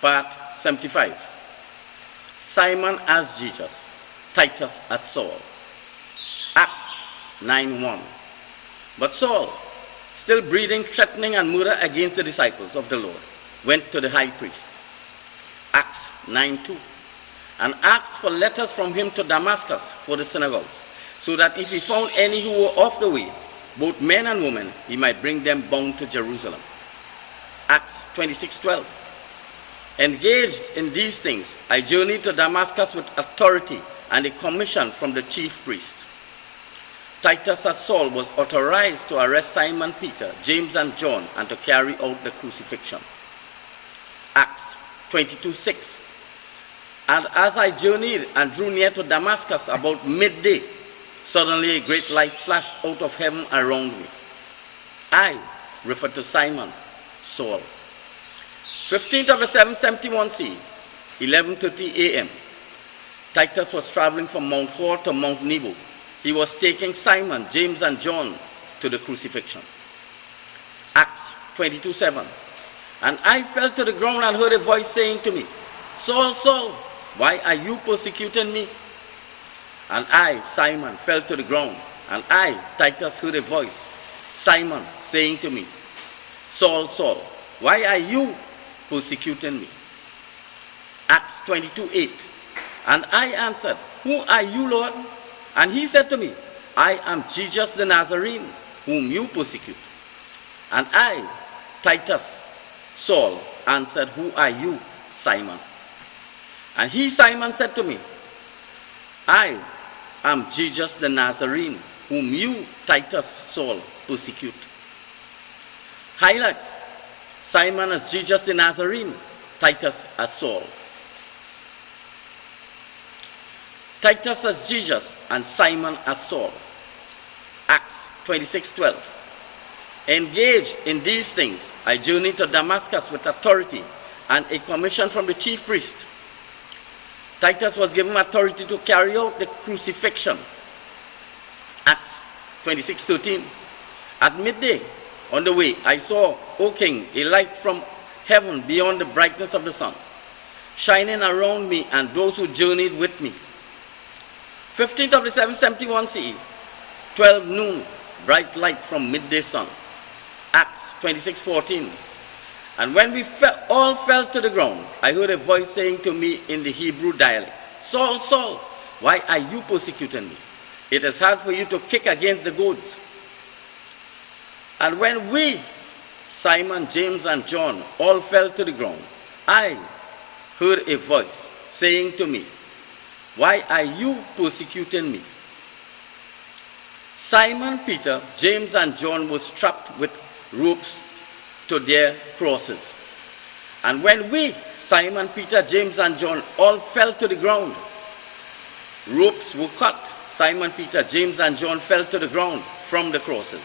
Part 75. Simon as Jesus, Titus as Saul. Acts 9:1. But Saul, still breathing threatening and murder against the disciples of the Lord, went to the high priest. Acts 9:2. And asked for letters from him to Damascus for the synagogues, so that if he found any who were off the way, both men and women, he might bring them bound to Jerusalem. Acts 26:12. Engaged in these things, I journeyed to Damascus with authority and a commission from the chief priest. Titus as Saul was authorized to arrest Simon Peter, James and John, and to carry out the crucifixion. Acts 22:6. And as I journeyed and drew near to Damascus about midday, suddenly a great light flashed out of heaven around me. I referred to Simon, Saul. 15th of the 771 C, 11:30 a.m. Titus was traveling from Mount Hor to Mount Nebo. He was taking Simon, James, and John to the crucifixion. Acts 22:7. And I fell to the ground and heard a voice saying to me, Saul, Saul, why are you persecuting me? And I, Simon, fell to the ground, and I, Titus, heard a voice, Simon, saying to me, Saul, Saul, why are you persecuting me? Acts 22:8. And I answered, who are you, Lord? And he said to me, I am Jesus the Nazarene, whom you persecute. And I, Titus, Saul, answered, who are you, Simon? And he, Simon, said to me, I am Jesus the Nazarene, whom you, Titus, Saul, persecute. Highlights: Simon as Jesus the Nazarene, Titus as Saul. Titus as Jesus and Simon as Saul. Acts 26:12. Engaged in these things, I journeyed to Damascus with authority and a commission from the chief priest. Titus was given authority to carry out the crucifixion. Acts 26:13. At midday, on the way, I saw, O king, a light from heaven beyond the brightness of the sun, shining around me and those who journeyed with me. 15th of the 771 CE, 12 noon, bright light from midday sun. Acts 26:14. And when we all fell to the ground, I heard a voice saying to me in the Hebrew dialect, Saul, Saul, why are you persecuting me? It is hard for you to kick against the goads. And when we, Simon, James, and John, all fell to the ground, I heard a voice saying to me, why are you persecuting me? Simon, Peter, James, and John were strapped with ropes to their crosses. And when we, Simon, Peter, James, and John, all fell to the ground, ropes were cut. Simon, Peter, James, and John fell to the ground from the crosses.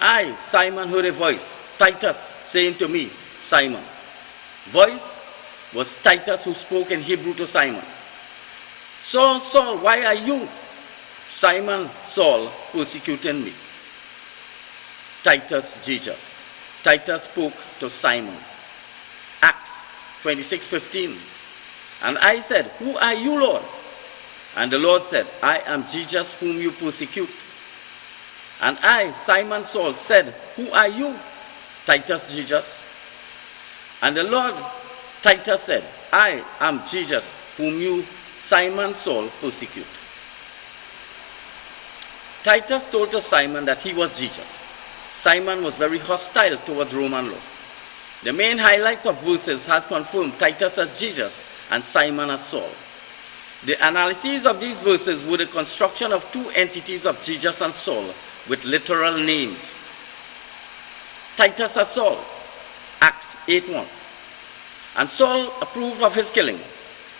I, Simon, heard a voice, Titus, saying to me, Simon. Voice was Titus, who spoke in Hebrew to Simon. Saul, Saul, why are you, Simon, Saul, persecuting me? Titus, Jesus. Titus spoke to Simon. Acts 26:15. And I said, who are you, Lord? And the Lord said, I am Jesus whom you persecute. And I, Simon Saul, said, who are you? Titus, Jesus. And the Lord, Titus, said, I am Jesus whom you, Simon Saul, persecute. Titus told to Simon that he was Jesus. Simon was very hostile towards Roman law. The main highlights of verses has confirmed Titus as Jesus and Simon as Saul. The analysis of these verses were the construction of two entities of Jesus and Saul with literal names. Titus as Saul, Acts 8:1. And Saul approved of his killing,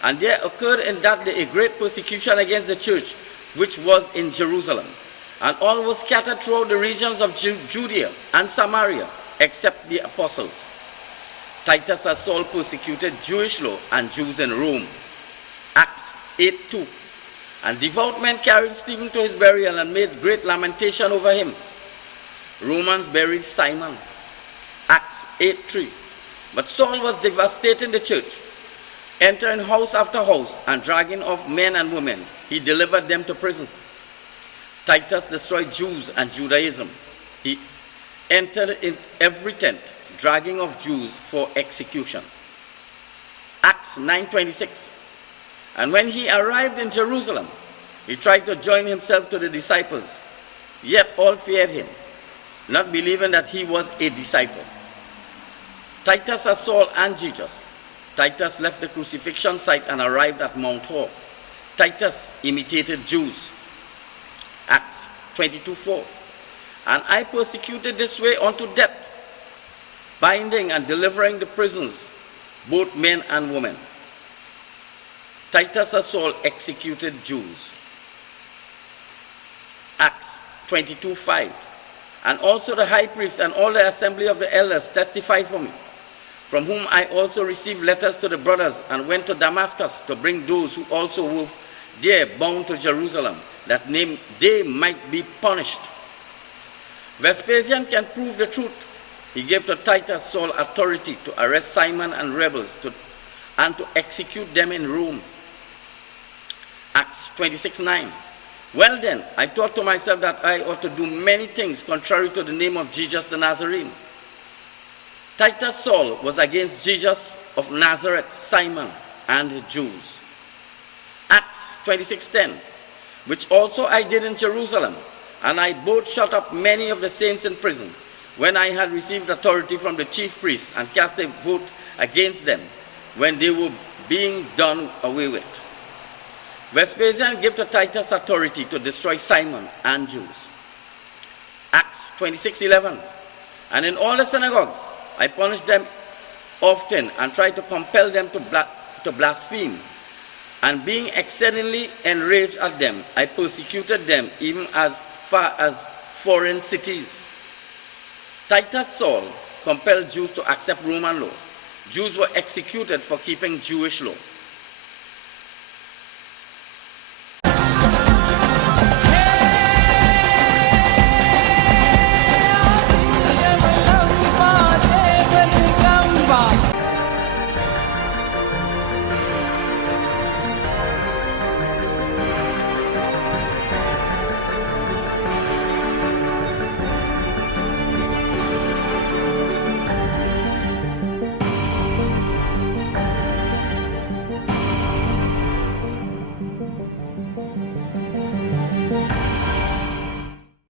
and there occurred in that day a great persecution against the church which was in Jerusalem. And all was scattered throughout the regions of Judea and Samaria, except the apostles. Titus as Saul persecuted Jewish law and Jews in Rome. Acts 8:2. And devout men carried Stephen to his burial and made great lamentation over him. Romans buried Simon. Acts 8:3. But Saul was devastating the church, entering house after house and dragging off men and women. He delivered them to prison. Titus destroyed Jews and Judaism. He entered in every tent, dragging off Jews for execution. Acts 9:26. And when he arrived in Jerusalem, he tried to join himself to the disciples, yet all feared him, not believing that he was a disciple. Titus as Saul and Jesus. Titus left the crucifixion site and arrived at Mount Hor. Titus imitated Jews. Acts 22:4. And I persecuted this way unto death, binding and delivering the prisoners, both men and women. Titus as Saul executed Jews. Acts 22:5. And also the high priest and all the assembly of the elders testified for me, from whom I also received letters to the brothers, and went to Damascus to bring those who also were there bound to Jerusalem, that they might be punished. Vespasian can prove the truth. He gave to Titus Saul authority to arrest Simon and rebels and to execute them in Rome. Acts 26:9. Well then, I thought to myself that I ought to do many things contrary to the name of Jesus the Nazarene. Titus Saul was against Jesus of Nazareth, Simon, and the Jews. Acts 26:10. Which also I did in Jerusalem, and I both shut up many of the saints in prison, when I had received authority from the chief priests, and cast a vote against them, when they were being done away with. Vespasian gave to Titus authority to destroy Simon and Jews. Acts 26:11. And in all the synagogues I punished them often, and tried to compel them to blaspheme. And being exceedingly enraged at them, I persecuted them even as far as foreign cities. Titus Saul compelled Jews to accept Roman law. Jews were executed for keeping Jewish law.